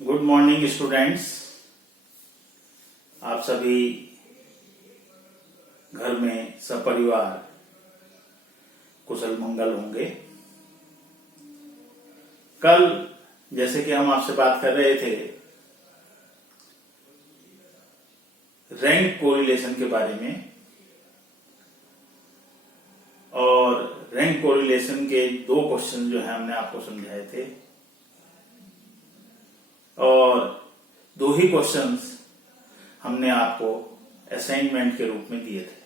Good morning students. आप सभी घर में सपरिवार कुशल मंगल होंगे। कल जैसे कि हम आपसे बात कर रहे थे रैंक कोरिलेशन के बारे में, और रैंक कोरिलेशन के दो क्वेश्चन जो है हमने आपको समझाए थे, और दो ही क्वेश्चंस हमने आपको असाइनमेंट के रूप में दिए थे।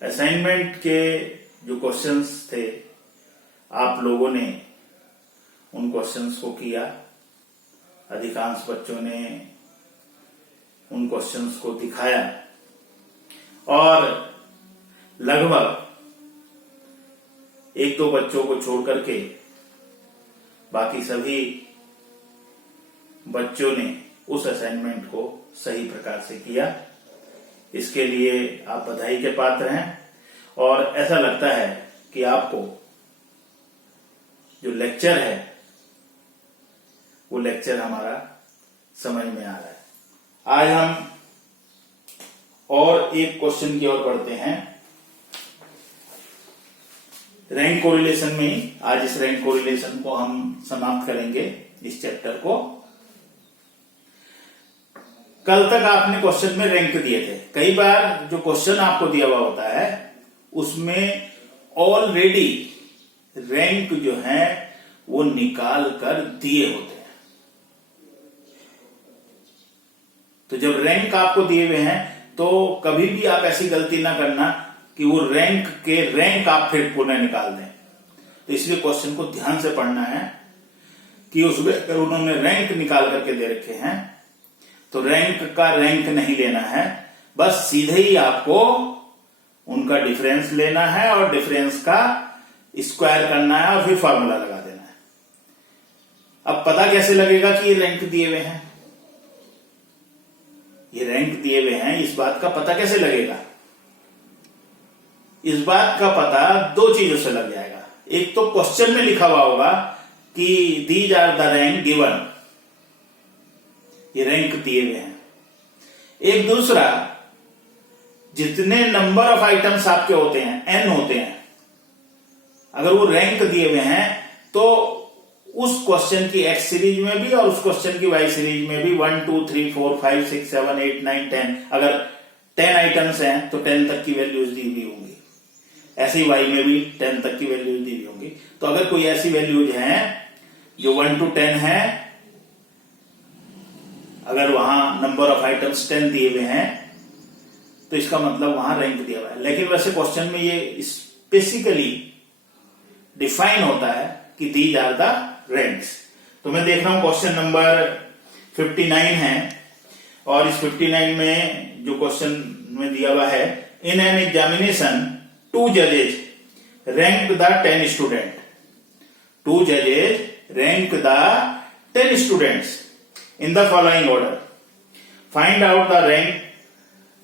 असाइनमेंट के जो क्वेश्चंस थे आप लोगों ने उन क्वेश्चंस को किया। अधिकांश बच्चों ने उन क्वेश्चंस को दिखाया और लगभग एक दो बच्चों को छोड़ करके बाकी सभी बच्चों ने उस असाइनमेंट को सही प्रकार से किया। इसके लिए आप बधाई के पात्र हैं और ऐसा लगता है कि आपको जो लेक्चर है वो लेक्चर हमारा समझ में आ रहा है। आज हम और एक क्वेश्चन की ओर बढ़ते हैं। रैंक कोरिलेशन में आज इस रैंक कोरिलेशन को हम समाप्त करेंगे, इस चैप्टर को। कल तक आपने क्वेश्चन में रैंक दिए थे। कई बार जो क्वेश्चन आपको दिया हुआ होता है उसमें ऑलरेडी रैंक जो है वो निकाल कर दिए होते हैं। तो जब रैंक आपको दिए हुए हैं तो कभी भी आप ऐसी गलती ना करना कि वो रैंक के रैंक आप फिर पुनः निकाल दें। तो इसलिए क्वेश्चन को ध्यान से पढ़ना है कि उसमें अगर उन्होंने रैंक निकाल करके दे रखे हैं तो रैंक का रैंक नहीं लेना है, बस सीधे ही आपको उनका डिफरेंस लेना है और डिफरेंस का स्क्वायर करना है और फिर फॉर्मूला लगा देना है। अब पता कैसे लगेगा कि ये रैंक दिए हुए हैं? ये रैंक दिए हुए हैं, इस बात का पता कैसे लगेगा? इस बात का पता दो चीजों से लग जाएगा। एक तो क्वेश्चन में लिखा हुआ होगा कि these are the rank given, ये रैंक दिए हुए हैं। एक दूसरा, जितने नंबर ऑफ आइटम्स आपके होते हैं, n होते हैं, अगर वो रैंक दिए हुए हैं तो उस क्वेश्चन की x सीरीज में भी और उस क्वेश्चन की y सीरीज में भी 1 2 3 4 5 6 7 8 9 10, अगर 10 आइटम्स हैं तो 10 तक की वैल्यूज दी हुई होंगी। ऐसे ही y में भी 10 तक की वैल्यूज दी हुई होंगी। तो अगर कोई ऐसी वैल्यूज हैं जो 1 to 10 है, अगर वहां नंबर ऑफ आइटम्स 10 दिए हुए हैं तो इसका मतलब वहां रैंक दिया हुआ है। लेकिन वैसे क्वेश्चन में ये स्पेसिफिकली डिफाइन होता है कि दीज आर द रैंक्स। तो मैं देख रहा हूं क्वेश्चन नंबर 59 है, और इस 59 में जो क्वेश्चन में दिया हुआ है, in an examination 2 judges ranked the 10 students. 2 judges ranked the 10 students in the following order. Find out the rank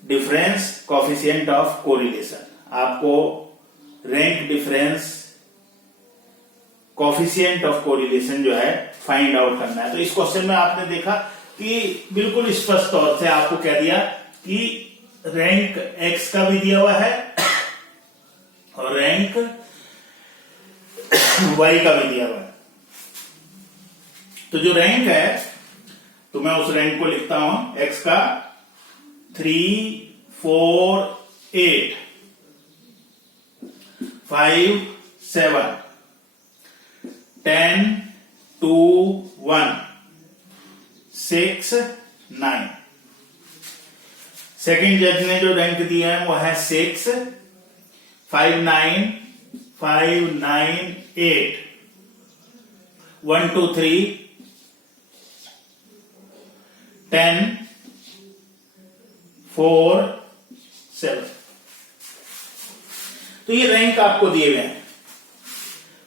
difference coefficient of correlation. आपको rank difference coefficient of correlation जो है फाइंड आउट करना है। तो इस क्वेश्चन में आपने देखा कि बिल्कुल स्पष्ट तौर से आपको कह दिया कि रैंक एक्स का भी दिया हुआ है और रैंक वाई का भी दिया हुआ है। तो जो रैंक है तो मैं उस रैंक को लिखता हूं, एक्स का 3 4 8 5 7 10 2 1 6 9। सेकेंड जज ने जो रैंक दिया है वो है 6 5 9 5 9 8 1 2 3 10 4 7। तो ये रैंक आपको दिए हुए हैं।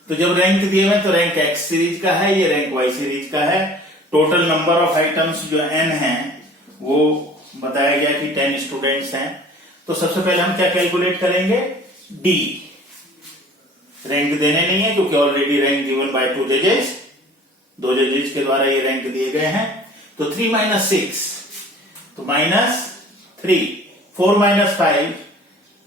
तो जब रैंक दिए हुए हैं तो रैंक एक्स सीरीज का है, ये रैंक वाई सीरीज का है। टोटल नंबर ऑफ आइटम्स जो n है वो बताया गया कि 10 स्टूडेंट्स हैं। तो सबसे पहले हम क्या कैलकुलेट करेंगे? डी। रैंक देने नहीं है क्योंकि ऑलरेडी रैंक गिवन बाय 2 जजेस, दो डिजिट के द्वारा ये रैंक दिए गए हैं। तो 3 माइनस 6 तो -3, 4 minus 5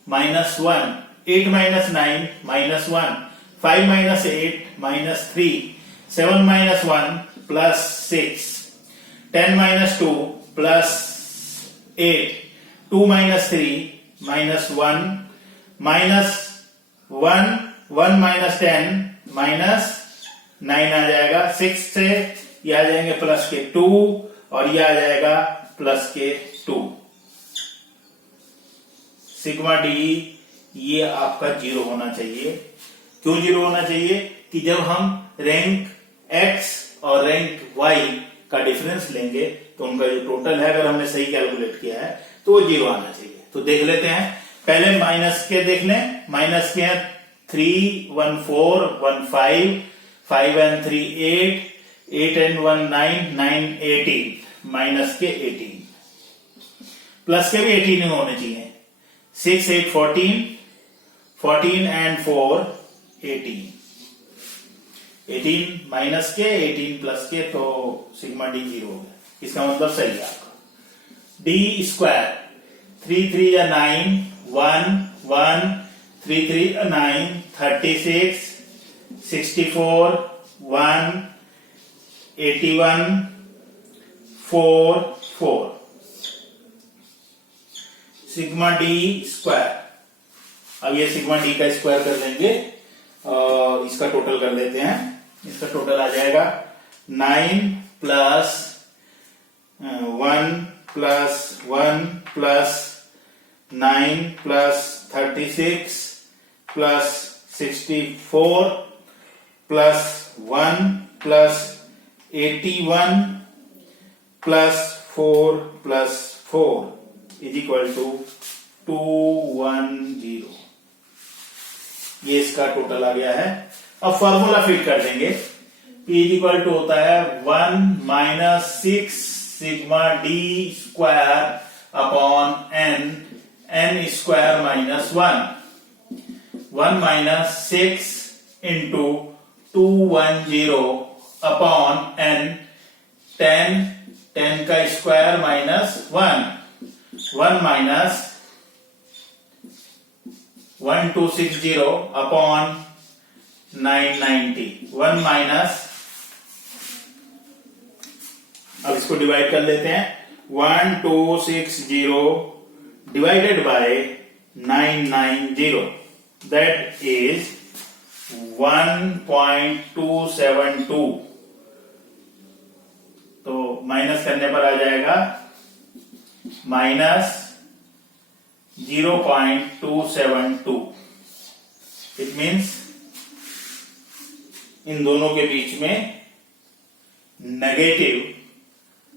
-1, 8 minus 9 -1, 5 minus 8 -3, 7 minus 1 +6, 10 minus 2 +8, 2 minus 3 -1, -1, 1 minus 10 -9 आ जाएगा। 6 से ये आ जाएंगे प्लस के 2 और ये आ जाएगा प्लस के 2। सिग्मा डी ये आपका 0 होना चाहिए। क्यों 0 होना चाहिए? कि जब हम रैंक x और रैंक y का डिफरेंस लेंगे तो उनका जो टोटल है, अगर हमने सही कैलकुलेट किया है तो वो 0 आना चाहिए। तो देख लेते हैं, पहले माइनस के देख लें। माइनस के हैं 3, 1 4, 1 5, 5 and 3 8, 8 and 1 9, 9 18, माइनस के 18, प्लस के भी 18 ही होने चाहिए। 6 8 14, 14 and 4 18, 18 माइनस के 18 प्लस के, तो सिग्मा डी 0 हो गया। इसका मतलब सही है आपका। डी स्क्वायर 3 3 या 9, 1 1, 3 3 9, 36, 64, 1, 81, 4 4, सिग्मा डी स्क्वायर। अब ये सिग्मा डी का स्क्वायर कर लेंगे और इसका टोटल कर लेते हैं। इसका टोटल आ जाएगा 9 plus 1 plus 1 plus 9 plus 36 plus 64 plus 1 plus 81 plus 4 plus 4 is equal to 210। ये इसका टोटल आ गया है। अब फॉर्मूला फिट कर देंगे। P इज इक्वल टू होता है 1 minus 6 sigma D square upon n, n square minus 1, 1 minus 6 into 210 upon n, 10, 10 का square minus 1, 1 minus 1260 upon 990, 1 minus, अब इसको डिवाइड कर लेते हैं। 1260 डिवाइडेड बाय 990, दैट इज 1.272। तो माइनस करने पर आ जाएगा माइनस 0.272। इट मीन्स इन दोनों के बीच में negative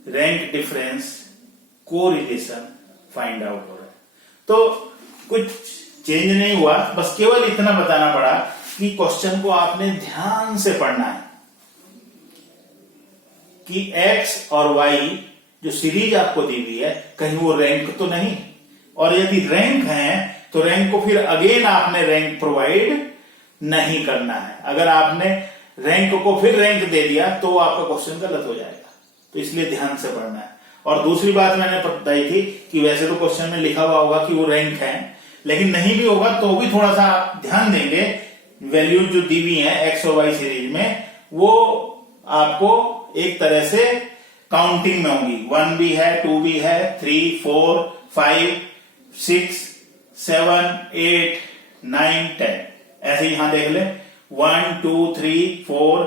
rank difference correlation find out हो रहा है। तो कुछ चेंज नहीं हुआ, बस केवल इतना बताना पड़ा कि क्वेश्चन को आपने ध्यान से पढ़ना है कि x और y जो सीरीज आपको दी हुई है कहीं वो रैंक तो नहीं, और यदि रैंक है तो रैंक को फिर अगेन आपने रैंक प्रोवाइड नहीं करना है। अगर आपने रैंक को फिर रैंक दे दिया तो आपका क्वेश्चन गलत हो जाएगा। तो इसलिए ध्यान से पढ़ना है। और दूसरी बात मैंने बताई थी कि वैसे तो क्वेश्चन में लिखा हुआ होगा कि वो रैंक है, लेकिन नहीं भी होगा तो भी थोड़ा सा आप ध्यान देंगे। वैल्यू जो दी हुई है एक्स और वाई सीरीज में, वो आपको एक तरह से काउंटिंग में होंगी। 1 भी है, 2 भी है, 3 4 5 6 7 8 9 10, ऐसे यहां देख ले 1 2 3 4,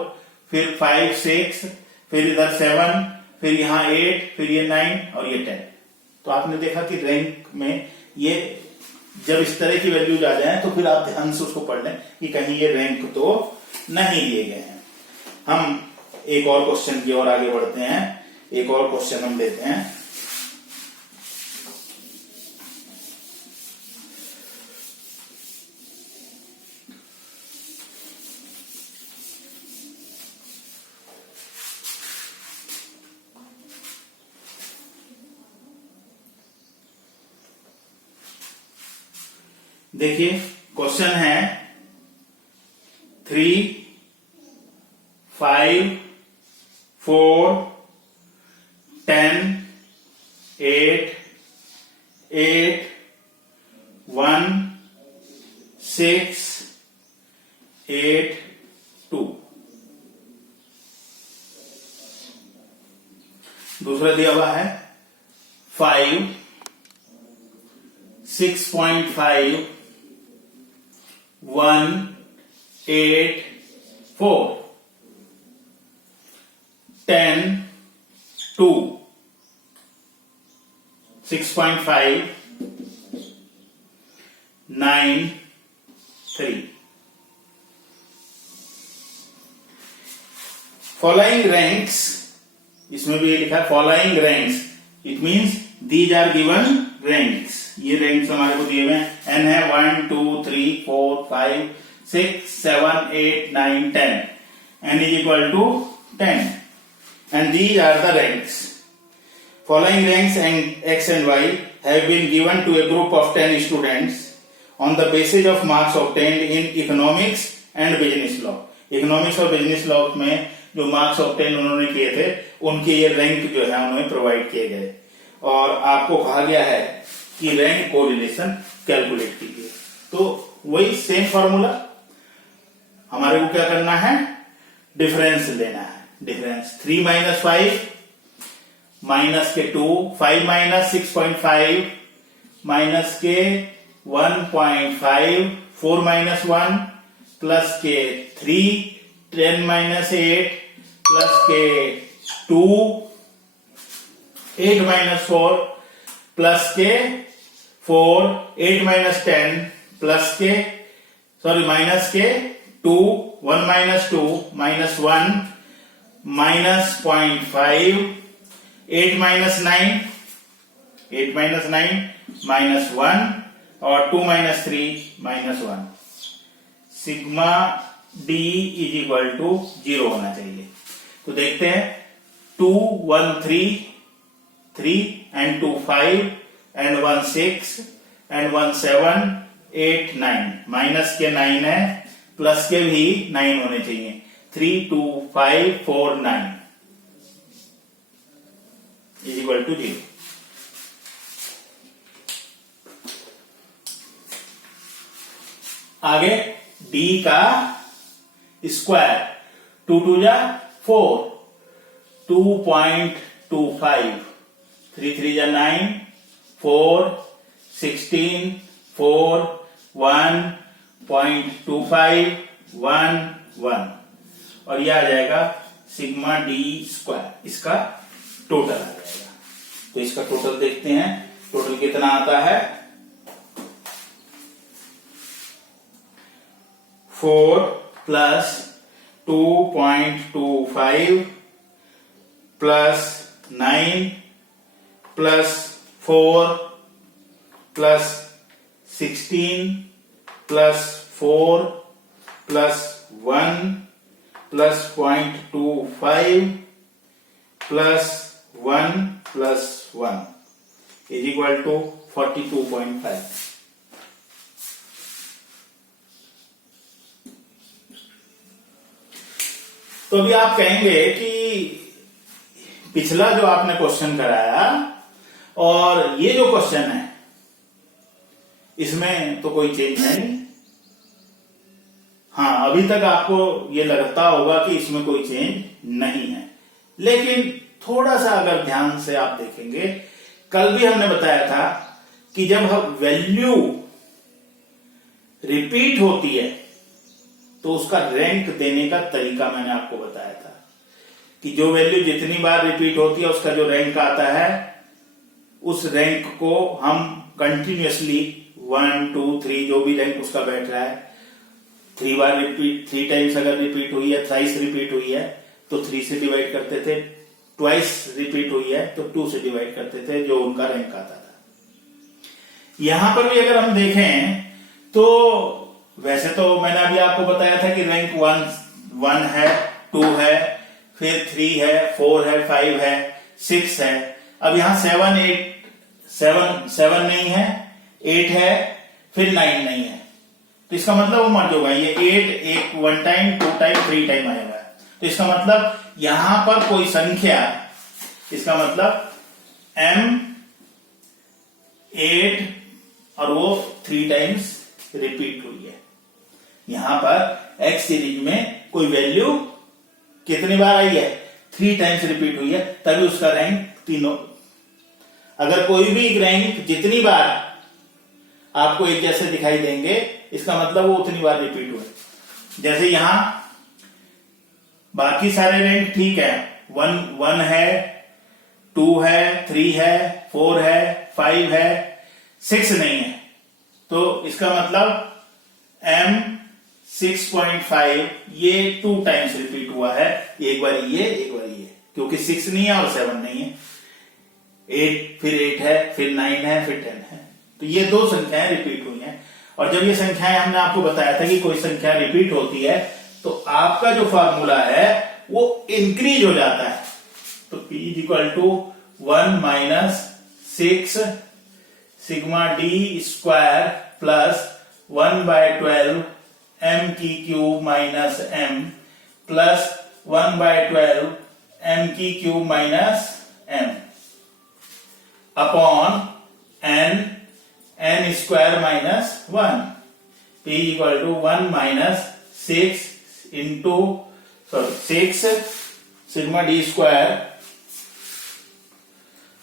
फिर 5 6, फिर इधर 7, फिर यहां 8, फिर ये 9 और ये 10। तो आपने देखा कि रैंक में ये जब इस तरह की वैल्यूज आ जाए तो फिर आप ध्यान से उसको पढ़ लें कि कहीं ये रैंक तो नहीं दिए गए हैं। हम एक और क्वेश्चन की ओर आगे बढ़ते हैं। एक और क्वेश्चन हम लेते हैं। देखिए क्वेश्चन है 3 5 4, 10, 8, 8, 1, 6, 8, 2। दूसरा दिया हुआ है 5, 6.5, 1, 8, 4, 10, 2, 6.5, 9, 3। फॉलोइंग रैंक्स, इसमें भी ये लिखा है following ranks, it means these are given ranks. ये रैंक्स हमारे को दिए हुए हैं, एन है 1 2 3 4 5 6 7 8 9 10, n is equal to 10 and these are the ranks. Following ranks and x and y have been given to a group of 10 students on the basis of marks obtained in economics and business law. Economics और business law में जो marks obtain उन्होंने किए थे उनके ये rank जो है उन्हें प्रोवाइड किए गए और आपको कहा गया है कि रैंक कोरिलेशन कैलकुलेट कीजिए। तो वही सेम फॉर्मूला हमारे को क्या करना है, डिफरेंस लेना है। डिफरेंस 3 माइनस 5 माइनस के 2, 5 माइनस 6.5 माइनस के 1.5, 4 माइनस 1 प्लस के 3, 10 माइनस 8 प्लस के 2, 8 माइनस 4 प्लस के 4, 8 माइनस 10 प्लस के माइनस के 2, 1 minus 2 minus 1 minus 0.5, 8 minus 9, 8 minus 9 minus 1 और 2 minus 3 minus 1। Sigma D is equal to 0 होना चाहिए। तो देखते हैं 2 1 3 3 and 2 5 and 1 6 and 1 7 8 9, माइनस के 9 है प्लस के भी 9 होने चाहिए। 3 2 5 4 9 इज इक्वल टू 0। आगे d का स्क्वायर 2 2 जा 4, 2.25, 3 3 जा 9, 4 16 4 1.25 1 1 और यह आ जाएगा सिग्मा डी स्क्वायर। इसका टोटल आ जाएगा। तो इसका टोटल देखते हैं, टोटल कितना आता है 4 plus 2.25 plus 9 plus 4 plus 16 plus 4 plus 1 plus 0.25 plus 1 plus 1 is equal to 42.5। तो अभी आप कहेंगे कि पिछला जो आपने क्वेश्चन कराया और ये जो क्वेश्चन है इसमें तो कोई चेंज है नहीं। हाँ, अभी तक आपको ये लगता होगा कि इसमें कोई चेंज नहीं है, लेकिन थोड़ा सा अगर ध्यान से आप देखेंगे, कल भी हमने बताया था कि जब वैल्यू रिपीट होती है तो उसका रैंक देने का तरीका मैंने आपको बताया था कि जो वैल्यू जितनी बार रिपीट होती है उसका जो रैंक आता है उस रैंक को हम कंटिन्यूअसली 1 2 3 जो भी रैंक उसका बैठ रहा है 3 बार रिपीट, 3 टाइम्स अगर रिपीट हुई है, थ्राइस रिपीट हुई है तो 3 से डिवाइड करते थे, ट्वाइस रिपीट हुई है तो 2 से डिवाइड करते थे, जो उनका रैंक आता था। यहां पर भी अगर हम देखें तो वैसे तो मैंने अभी आपको बताया था कि रैंक 1 है, 2 है, फिर 3 है, 4 है, 5 है, 6 है। अब यहां 7 नहीं है, 8 है, फिर 9 नहीं है। तो इसका मतलब वो मर्ज होगा, ये 8 एक 1 टाइम, 2 टाइम, 3 टाइम आएगा। तो इसका मतलब यहां पर कोई संख्या, इसका मतलब M8 और वो 3 टाइम्स रिपीट हुई है। यहां पर X सीरीज में कोई वैल्यू कितनी बार आई है, 3 टाइम्स रिपीट हुई है, तभी उसका रैंक तीनों। अगर कोई भी रैंक जितनी बार आपको एक जैसे दिखाई देंगे, इसका मतलब वो उतनी बार रिपीट हुए। जैसे यहां बाकी सारे रैंक ठीक है, 1 है, 2 है, 3 है, 4 है, 5 है, 6 नहीं है, तो इसका मतलब M6.5 ये 2 टाइम्स रिपीट हुआ है, एक बार ये एक बार ये, क्योंकि 6 नहीं है और 7 नहीं है। 8 फिर 8 है, फिर 9 है, फिर 10 है, तो ये 2 संख्याएं रिपीट हुई हैं। और जब ये संख्याएं, हमने आपको बताया था कि कोई संख्या रिपीट होती है तो आपका जो फॉर्मूला है वो इंक्रीज हो जाता है। तो P = 1 - 6 sigma d square plus 1/12 m³ minus m plus 1/12 m³ minus m upon n square minus 1। P = 1 - 6 into 6 sigma d square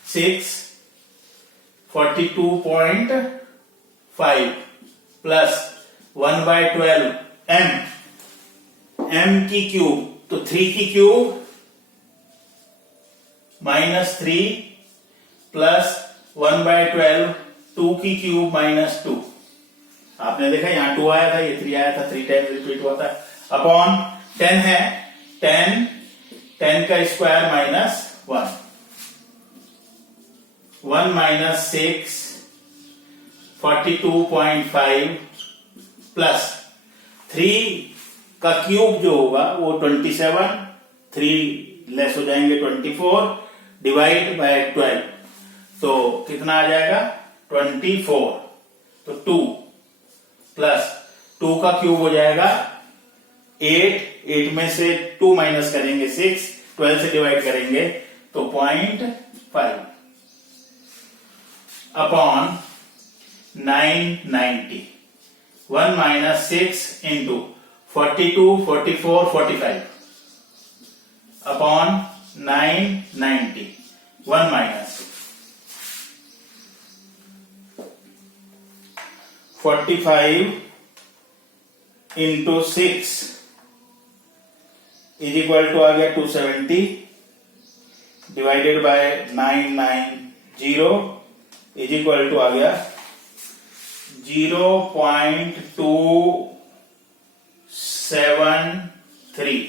6 42.5 plus 1/12 m³ तो 3³ माइनस 3 प्लस 1/12 2³ माइनस 2। आपने देखा यहां 2 आया था, ये 3 आया था, 3 टाइम्स रिपीट हुआ था। अपॉन 10 है, 10 का स्क्वायर माइनस 1 - 6 42.5 प्लस 3 का क्यूब जो होगा वो 27, 3 लेस हो जाएंगे 24 डिवाइड बाय 12, तो कितना आ जाएगा 24। तो 2 प्लस 2 का क्यूब हो जाएगा 8 में से 2 माइनस करेंगे 6, 12 से डिवाइड करेंगे तो 0.5 upon 990। 1 - 6 into 42 44 45 upon 990। 1 minus 45 into 6 is equal to आ गया 270 divided by 990 is equal to आ गया 0.273।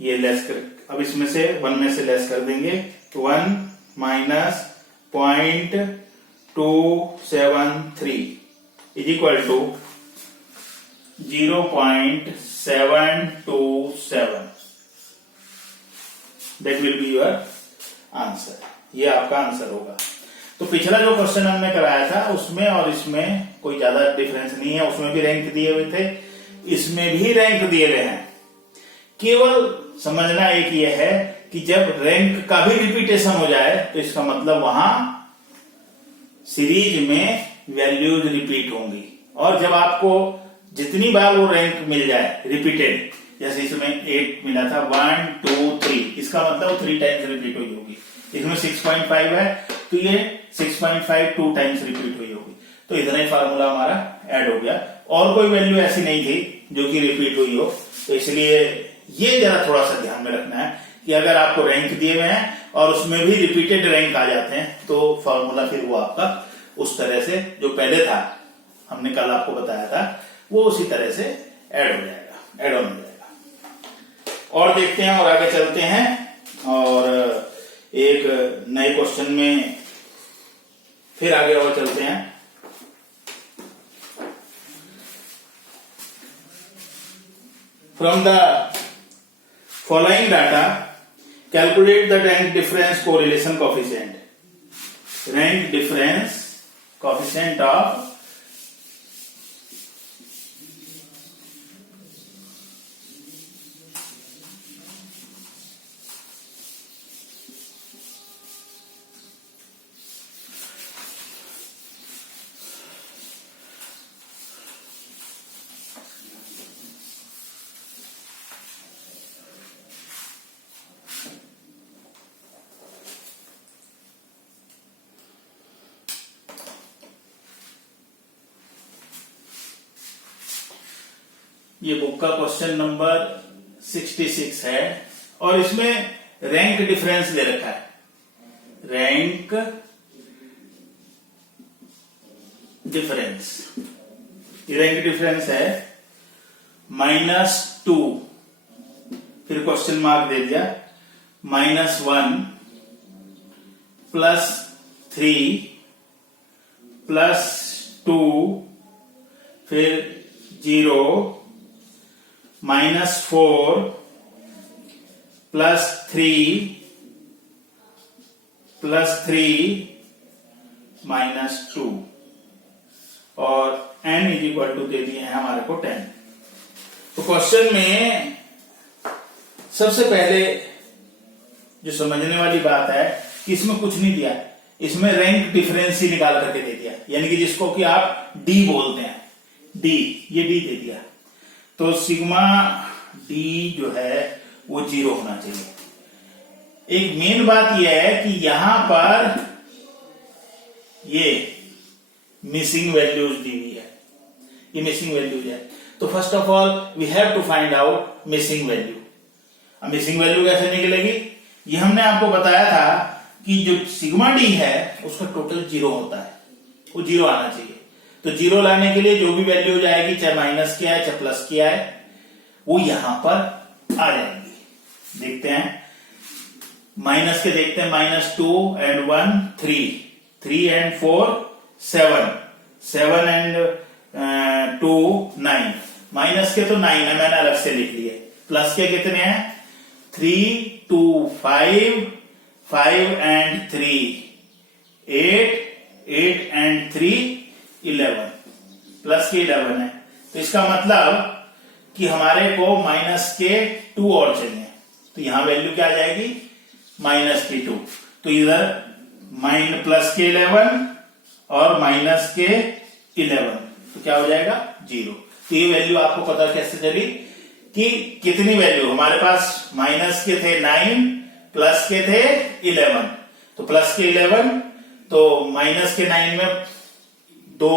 ये लेस कर, अब इसमें से 1 में से लेस कर देंगे, 1 minus 0.273 is equal to 0.727। That will be your answer. ये आपका आंसर होगा। तो पिछला जो क्वेश्चन हमने कराया था उसमें और इसमें कोई ज्यादा डिफरेंस नहीं है। उसमें भी रैंक दिए हुए थे, इसमें भी रैंक दिए हुए हैं। केवल समझना एक ये है कि जब रैंक का भी रिपीटेशन हो जाए तो इसका मतलब वहां सीरीज में वैल्यूज रिपीट होंगी। और जब आपको जितनी बार वो रैंक मिल जाए रिपीटेड, जैसे इसमें 8 मिला था, 1 2 3, इसका मतलब 3 टाइम्स रिपीट हुई होगी। इसमें 6.5 है तो ये 6.5 2 टाइम्स रिपीट हुई होगी। तो इतना ही फार्मूला हमारा ऐड हो गया। और कोई वैल्यू ऐसी नहीं थी जो कि रिपीट हुई हो। तो इसलिए ये जरा थोड़ा सा ध्यान में रखना है कि अगर आपको रैंक दिए हुए हैं और उसमें भी रिपीटेड रैंक आ जाते हैं तो फॉर्मूला फिर वो आपका उस तरह से जो पहले था, हमने कल आपको बताया था, वो उसी तरह से ऐड हो जाएगा, ऐड ऑन हो जाएगा। और देखते हैं और आगे चलते हैं और एक नए क्वेश्चन में फिर आगे और चलते हैं। From the following data calculate the rank difference correlation coefficient. Rank difference coefficient of ये बुक का क्वेश्चन नंबर 66 है और इसमें रैंक डिफरेंस दे रखा है। रैंक डिफरेंस, ये रैंक डिफरेंस है -2, फिर क्वेश्चन मार्क दे दिया, -1 +3 +2 फिर 0 -4 +3 -2 और n = दे दिए हैं हमारे को 10। तो क्वेश्चन में सबसे पहले जो समझने वाली बात है कि इसमें कुछ नहीं दिया, इसमें रैंक डिफरेंस ही निकाल करके दे दिया, यानी कि जिसको कि आप डी बोलते हैं, डी, ये डी दे दिया। तो सिग्मा डी जो है वो 0 होना चाहिए। एक मेन बात यह है कि यहां पर ये मिसिंग वैल्यूज दी हुई है, ये मिसिंग वैल्यूज है। तो first of all we have to find out missing value. अब मिसिंग वैल्यू कैसे निकलेगी, ये हमने आपको बताया था कि जो सिग्मा डी है उसका टोटल 0 होता है, वो 0 आना चाहिए। तो 0 लाने के लिए जो भी वैल्यू जाएगी, चाहे माइनस की आए चाहे प्लस की आए, वो यहां पर आ जाएंगी। देखते हैं माइनस के, देखते हैं -2 and 1 3 and 4 7 and 2 9। माइनस के तो 9 है, मैंने अलग से लिख लिए। प्लस के कितने हैं, 3 2 5 and 3 8 and 3 11, प्लस के 11 है। तो इसका मतलब कि हमारे को माइनस के 2 और चाहिए। तो यहां वैल्यू क्या आ जाएगी, -2। तो इधर प्लस के 11 और माइनस के 11, तो क्या हो जाएगा 0। तो ये वैल्यू आपको पता कैसे चली कि कितनी वैल्यू हमारे पास, माइनस के थे 9, प्लस के थे 11। तो प्लस के 11, तो माइनस के 9 में 2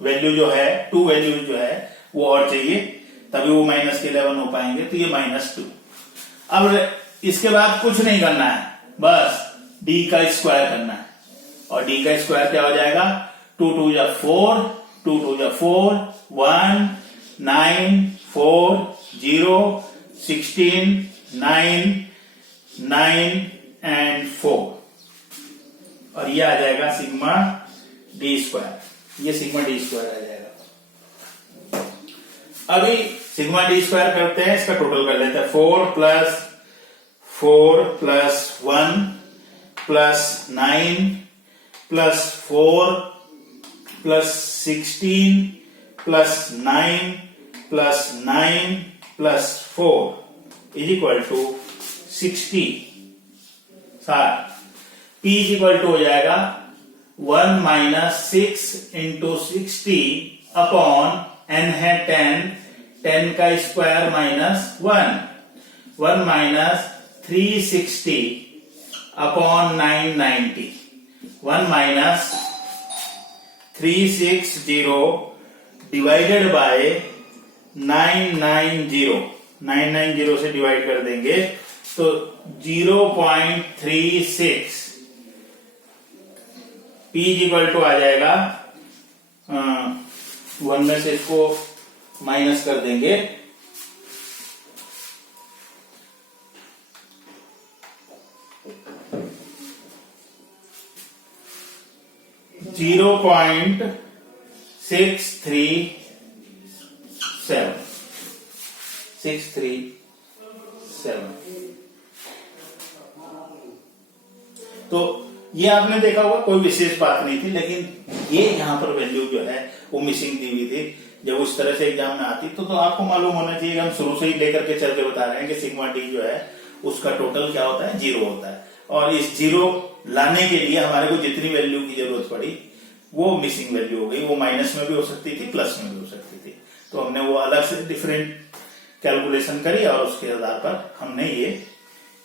वैल्यू जो है, 2 वैल्यू जो है वो और चाहिए, तभी वो माइनस के 11 हो पाएंगे। तो ये -2। अब इसके बाद कुछ नहीं करना है, बस d का स्क्वायर करना है। और d का स्क्वायर क्या हो जाएगा, 2 2 या 4, 2 2 या 4, 1 9 4 0 16 9 9 and 4, और ये आ जाएगा सिग्मा डी स्क्वायर। ये सिग्मा डी स्क्वायर आ जाएगा। अभी सिग्मा डी स्क्वायर करते हैं, इसका टोटल कर लेते हैं। 4 + 4 + 1 + 9 + 4 + 16 + 9 + 9 + 4 = 60। P हो जाएगा 1 - 6 × 60 अपॉन n है 10 का स्क्वायर -1 1 - 360 अपॉन 990 1 - 360 डिवाइडेड बाय 990 से डिवाइड कर देंगे तो 0.36। P = आ जाएगा 1 में से इसको माइनस कर देंगे, .637 तो ये आपने देखा होगा, कोई विशेष बात नहीं थी, लेकिन ये यहां पर वैल्यू जो है वो मिसिंग दी हुई थी। जब उस तरह से एग्जाम में आती तो आपको मालूम होना चाहिए, हम शुरू से ही लेकर के चल के बता रहे हैं कि सिग्मा डी जो है उसका टोटल क्या होता है, 0 होता है। और इस 0 लाने के लिए हमारे को जितनी वैल्यू की जरूरत पड़ी वो मिसिंग वैल्यू हो गई। वो माइनस में भी हो सकती थी, प्लस में भी हो सकती थी। तो हमने वो अलग से डिफरेंट कैलकुलेशन करी और उसके आधार पर हमने ये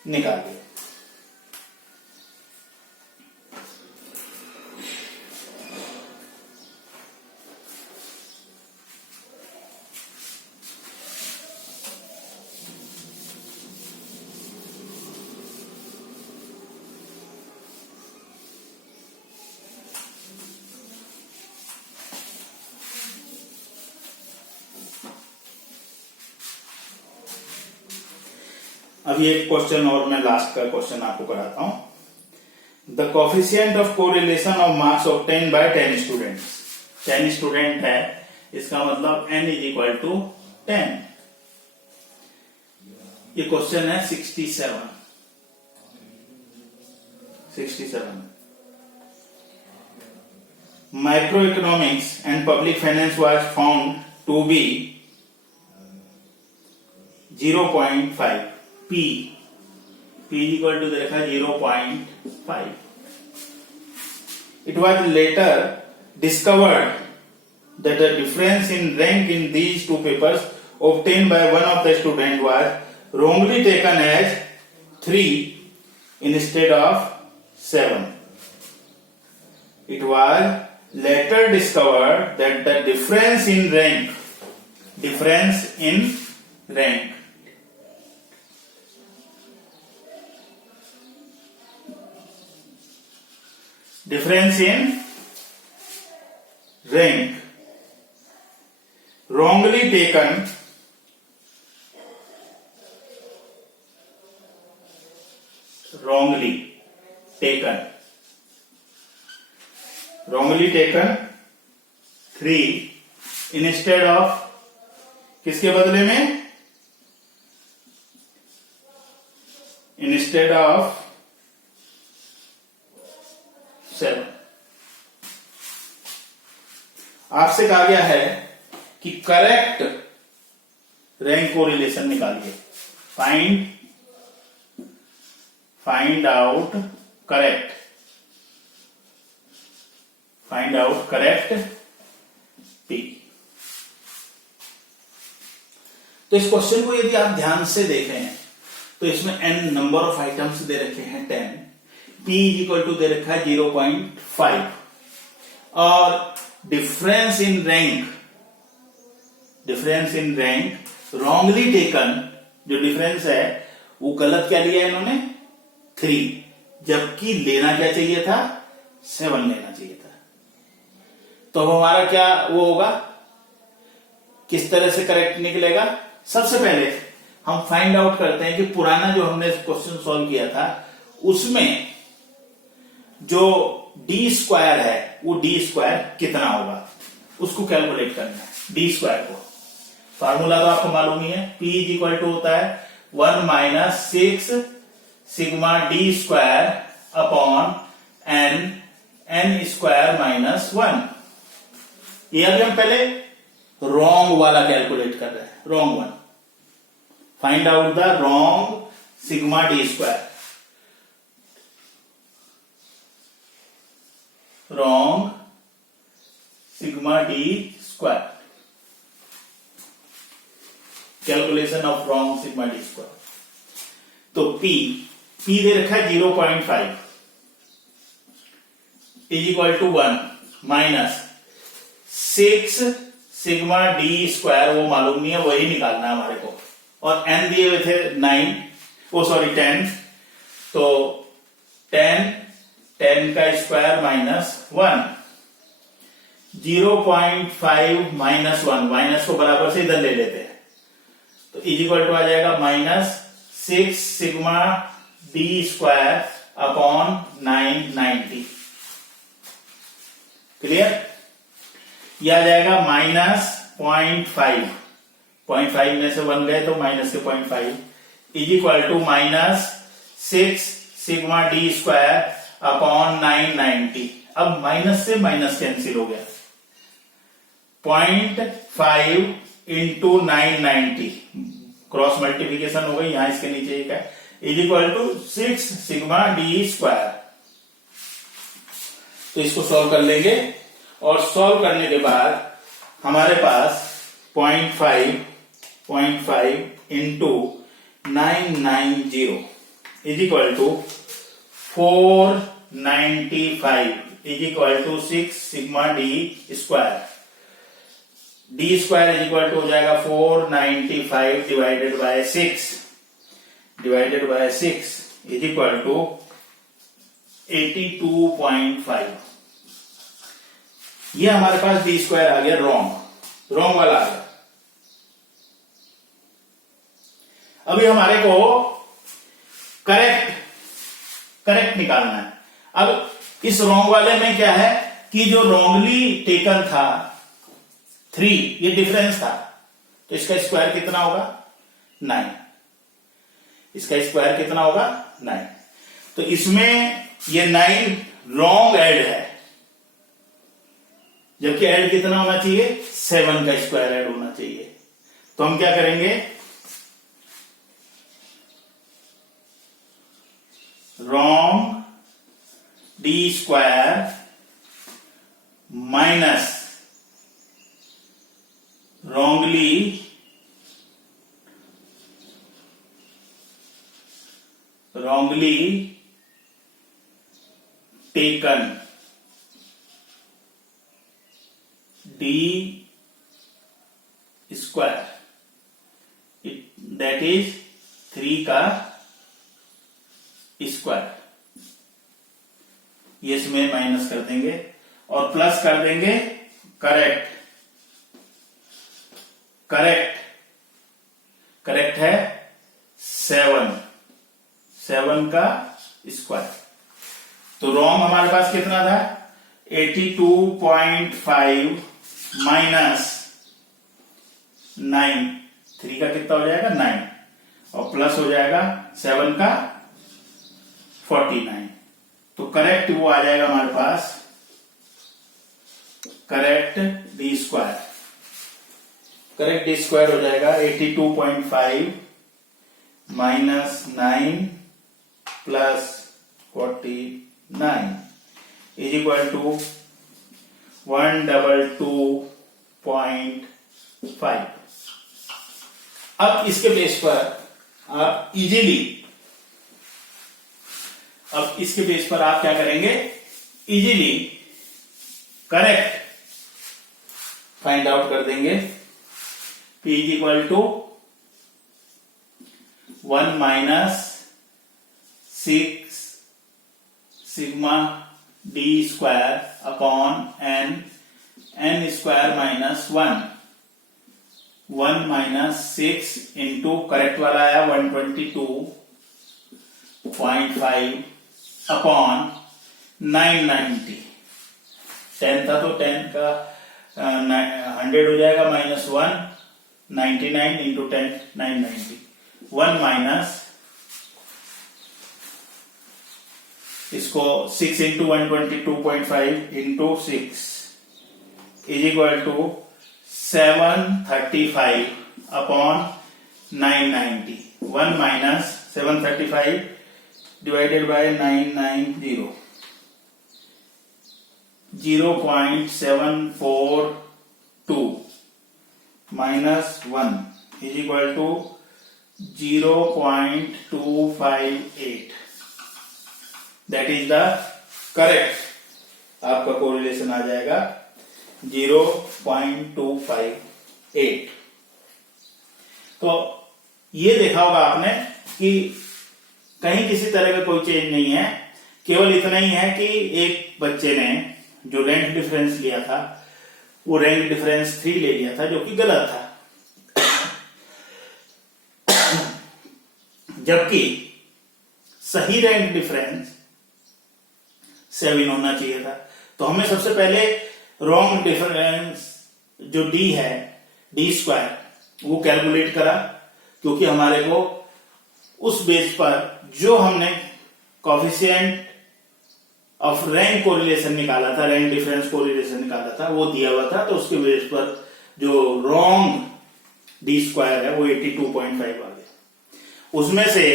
निकाल दिया। अभी एक क्वेश्चन और मैं लास्ट का क्वेश्चन आपको कराता हूं। The coefficient of correlation of marks obtain bye 10 students. 10 student है, इसका मतलब n इज इक्वल टू 10। ये क्वेश्चन है 67। Microeconomics and public finance was found to be 0.5. P is equal to देखा 0.5. It was later discovered that the difference in rank in these two papers obtained by one of the students was wrongly taken as 3 instead of 7. It was later discovered that the difference in rank wrongly taken wrongly taken 3 instead of किसके बदले में instead of 7। आपसे कहा गया है कि correct rank correlation निकालिए। Find out correct P। तो इस क्वेश्चन को यदि आप ध्यान से देखें तो इसमें n नंबर ऑफ आइटम्स दे रखे हैं 10, P इज इक्वल टू दे रखा है 0.5 और difference in rank wrongly taken, जो डिफरेंस है वो गलत क्या लिया है इन्होंने 3, जबकि लेना क्या चाहिए था 7 लेना चाहिए था। तो अब हमारा क्या वो होगा, किस तरह से करेक्ट निकलेगा। सबसे पहले हम फाइंड आउट करते हैं कि पुराना जो हमने क्वेश्चन सॉल्व किया था उसमें जो डी स्क्वायर है वो डी स्क्वायर कितना होगा उसको कैलकुलेट करना है। डी स्क्वायर को फार्मूला तो आपको मालूम ही है, P इज इक्वल टू होता है 1 minus 6 sigma D square upon n square minus 1। ये अभी हम पहले रॉन्ग वाला कैलकुलेट कर रहे हैं, wrong one. Find out the wrong sigma D square, wrong sigma D square, calculation of wrong sigma D square. तो P दे रखा है 0.5 is equal to 1 minus 6 sigma D square, वो मालूम नहीं है, वही निकालना है हमारे को। और n दिए हुए थे 10, तो 10 का स्क्वायर माइनस 1, 0.5 माइनस 1, माइनस को बराबर से इधर ले लेते हैं तो इज इक्वल टू आ जाएगा minus 6 sigma D square upon 990। Clear? यह आ जाएगा माइनस 0.5 में से 1 गए तो माइनस के 0.5 is equal to minus 6 sigma D square upon 990। अब माइनस से माइनस कैंसिल हो गया, 0.5 इंटू 990 क्रॉस मल्टीप्लीकेशन हो गई, यहां इसके नीचे एक है, is equal to 6 sigma D square. तो इसको सॉल्व कर लेंगे और सॉल्व करने के बाद हमारे पास 0.5 into 990 is equal to 495 is equal to 6 sigma D square. D square is equal to हो जाएगा 495 divided by 6 is equal to 82.5। ये हमारे पास डी स्क्वायर आ गया रॉन्ग वाला आ गया। अभी हमारे को करेक्ट निकालना है। अब इस रॉन्ग वाले में क्या है कि जो रॉन्गली टेकन था 3, ये डिफरेंस था, तो इसका स्क्वायर कितना होगा 9। इसका स्क्वायर कितना होगा 9। तो इसमें ये 9 रॉन्ग ऐड है, जबकि ऐड कितना होना चाहिए 7 का स्क्वायर ऐड होना चाहिए। तो हम क्या करेंगे, wrong D square minus wrongly taken D square, that is 3 का स्क्वायर। ये इसमें माइनस कर देंगे और प्लस कर देंगे करेक्ट है 7 का स्क्वायर। तो रॉन्ग हमारे पास कितना था 82.5 माइनस 9, 3 का कितना हो जाएगा 9 और प्लस हो जाएगा 7 का 49। तो करेक्ट वो आ जाएगा हमारे पास, करेक्ट डी स्क्वायर हो जाएगा 82.5 minus 9 plus 49 is equal to 122.5। अब इसके बेस पर आप क्या करेंगे, इजीली करेक्ट फाइंड आउट कर देंगे। P is equal to 1 minus 6 sigma D square upon n square minus 1 minus 6 into correct वाला आया 122.5 अपॉन 990। 10 था तो 10 का 100 हो जाएगा माइनस 1, 99 इंटू 10 990। 1 माइनस इसको 6 into 122.5 into 6 is equal to 735 upon 990। 1 minus 735 divided by 990, 0.742 minus 1 is equal to 0.258। That is the correct, आपका correlation आ जाएगा 0.258। तो ये देखा होगा आपने कि कहीं किसी तरह का कोई चेंज नहीं है, केवल इतना ही है कि एक बच्चे ने जो रैंक डिफरेंस लिया था वो रैंक डिफरेंस 3 ले लिया था, जो कि गलत था। जबकि सही रैंक डिफरेंस 7 होना चाहिए था। तो हमें सबसे पहले रॉन्ग डिफरेंस जो डी है डी स्क्वायर वो कैलकुलेट करा, क्योंकि हमारे को उस बेस पर जो हमने कोफिशिएंट ऑफ रैंक कोरिलेशन निकाला था, रैंक डिफरेंस कोरिलेशन निकाला था, वो दिया हुआ था। तो उसके बेस पर जो रॉन्ग डी स्क्वायर है वो 82.5 आ गया। उसमें से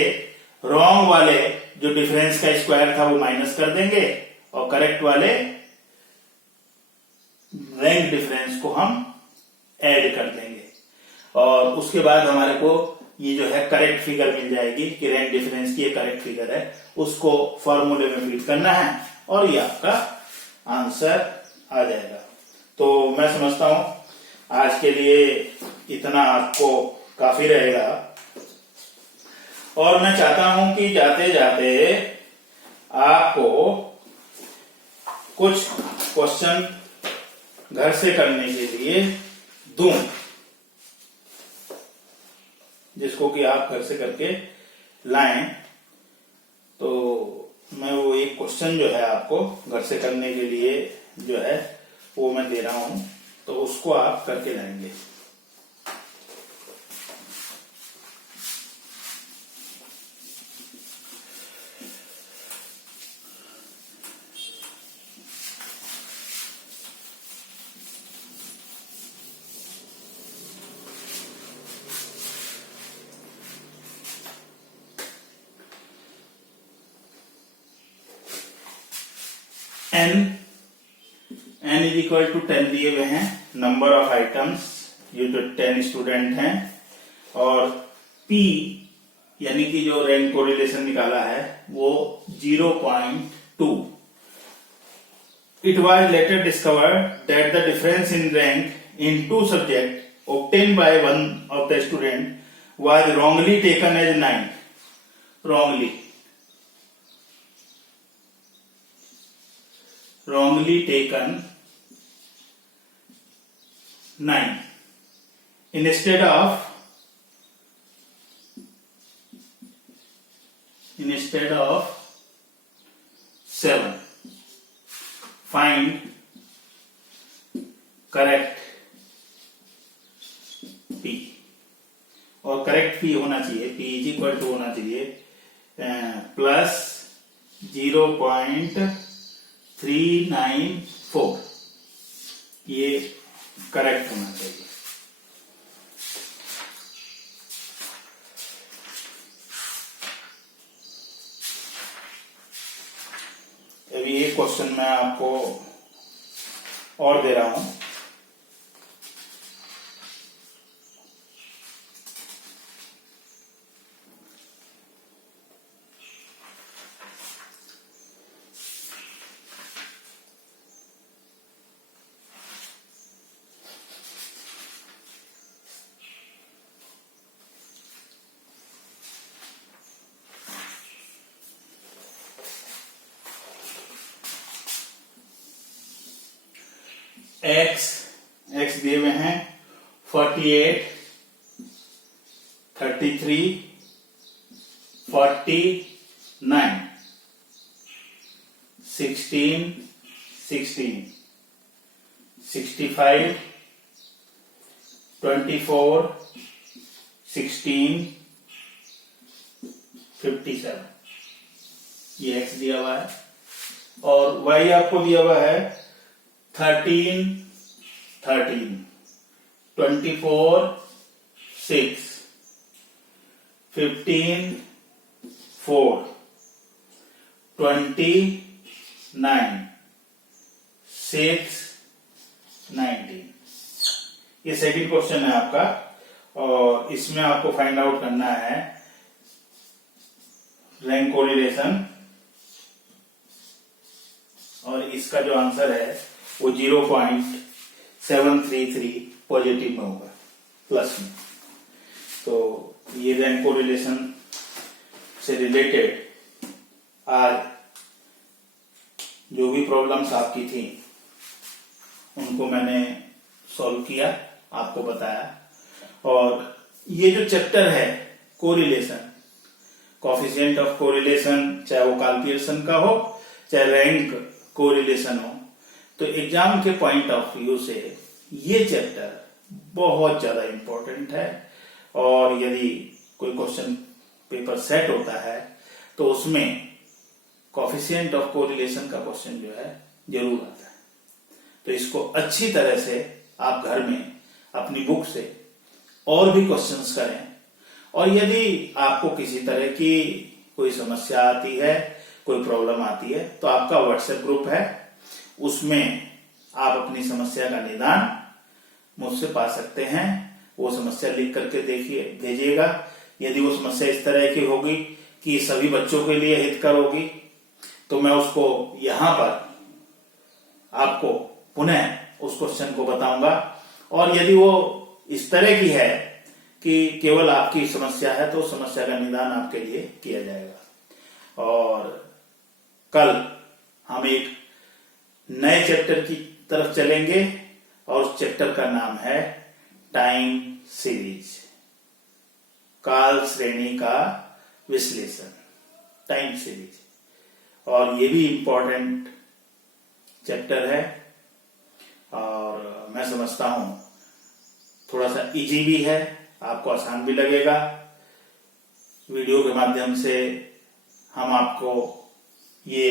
रॉन्ग वाले जो डिफरेंस का स्क्वायर था वो माइनस कर देंगे और करेक्ट वाले रैंक डिफरेंस को हम ऐड कर देंगे और उसके बाद हमारे को ये जो है करेक्ट फिगर मिल जाएगी कि रैंक डिफरेंस की ये करेक्ट फिगर है। उसको फॉर्मूले में फीड करना है और ये आपका आंसर आ जाएगा। तो मैं समझता हूं आज के लिए इतना आपको काफी रहेगा और मैं चाहता हूं कि जाते जाते आपको कुछ क्वेश्चन घर से करने के लिए दूं, जिसको कि आप घर से करके लाएं। तो मैं क्वेश्चन जो है आपको घर से करने के लिए जो है वो मैं दे रहा हूं, तो उसको आप करके लाएंगे। n इज इक्वल टू 10 दिए हुए हैं, नंबर ऑफ आइटम्स, ये जो 10 स्टूडेंट हैं, और p यानी कि जो रैंक कोरिलेशन निकाला है वो 0.2। It was later discovered that the difference in rank in two subject obtained by one of the student was wrongly taken as 9। wrongly taken 9 instead of 7। find correct p, और correct p होना चाहिए, p is equal to होना चाहिए plus 0.394, ये correct होना चाहिए। अभी ये क्वेश्चन मैं आपको और दे रहा हूं। x दिए हुए हैं 48, 33, 49, 16, 65, 24, 16, 57, ये x दिया हुआ है, और y आपको दिया हुआ है 13, 24, 6, 15, 4, 29, 6, 19। ये सेकंड क्वेश्चन है आपका, और इसमें आपको फाइंड आउट करना है रैंक कोरिलेशन, और इसका जो आंसर है वो 0.733 पॉजिटिव में होगा, प्लस में। तो ये रैंक कोरिलेशन से रिलेटेड आज जो भी प्रॉब्लम्स आपकी थी उनको मैंने सॉल्व किया, आपको बताया। और ये जो चैप्टर है कोरिलेशन, कोएफिशिएंट ऑफ कोरिलेशन, चाहे वो कार्ल पियर्सन का हो चाहे रैंक कोरिलेशन हो, तो एग्जाम के पॉइंट ऑफ व्यू से ये चैप्टर बहुत ज्यादा इंपॉर्टेंट है। और यदि कोई क्वेश्चन पेपर सेट होता है तो उसमें कोएफिशिएंट ऑफ कोरिलेशन का क्वेश्चन जो है जरूर आता है। तो इसको अच्छी तरह से आप घर में अपनी बुक से और भी क्वेश्चंस करें, और यदि आपको किसी तरह की कोई समस्या आती है, कोई प्रॉब्लम आती है, तो आपका व्हाट्सएप ग्रुप है, उसमें आप अपनी समस्या का निदान मुझसे पा सकते हैं। वो समस्या लिख करके देखिए, भेजिएगा। यदि वो समस्या इस तरह की होगी कि सभी बच्चों के लिए हितकर होगी, तो मैं उसको यहां पर आपको पुनः उस क्वेश्चन को बताऊंगा। और यदि वो इस तरह की है कि केवल आपकी समस्या है, तो समस्या का निदान आपके लिए किया जाएगा। और कल हम एक नए चैप्टर की तरफ चलेंगे, और उस चैप्टर का नाम है टाइम सीरीज, काल श्रेणी का विश्लेषण, टाइम सीरीज। और ये भी इम्पोर्टेंट चैप्टर है और मैं समझता हूं थोड़ा सा इजी भी है, आपको आसान भी लगेगा। वीडियो के माध्यम से हम आपको ये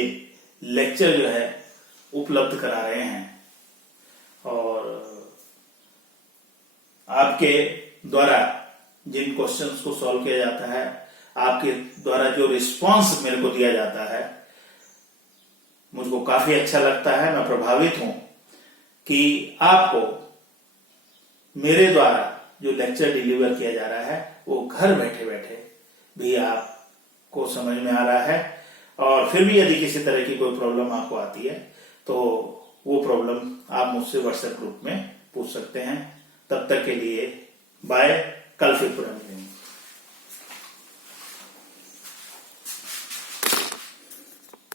लेक्चर जो है उपलब्ध करा रहे हैं और आपके द्वारा जिन क्वेश्चंस को सॉल्व किया जाता है, आपके द्वारा जो रिस्पांस मेरे को दिया जाता है, मुझको काफी अच्छा लगता है। मैं प्रभावित हूं कि आपको मेरे द्वारा जो लेक्चर डिलीवर किया जा रहा है वो घर बैठे बैठे भी आपको समझ में आ रहा है। और फिर भी यदि किसी तरह की कोई प्रॉब्लम आपको आती है तो वो प्रॉब्लम आप मुझसे व्हाट्सएप ग्रुप में पूछ सकते हैं। तब तक के लिए बाय, कल फिर मिलेंगे।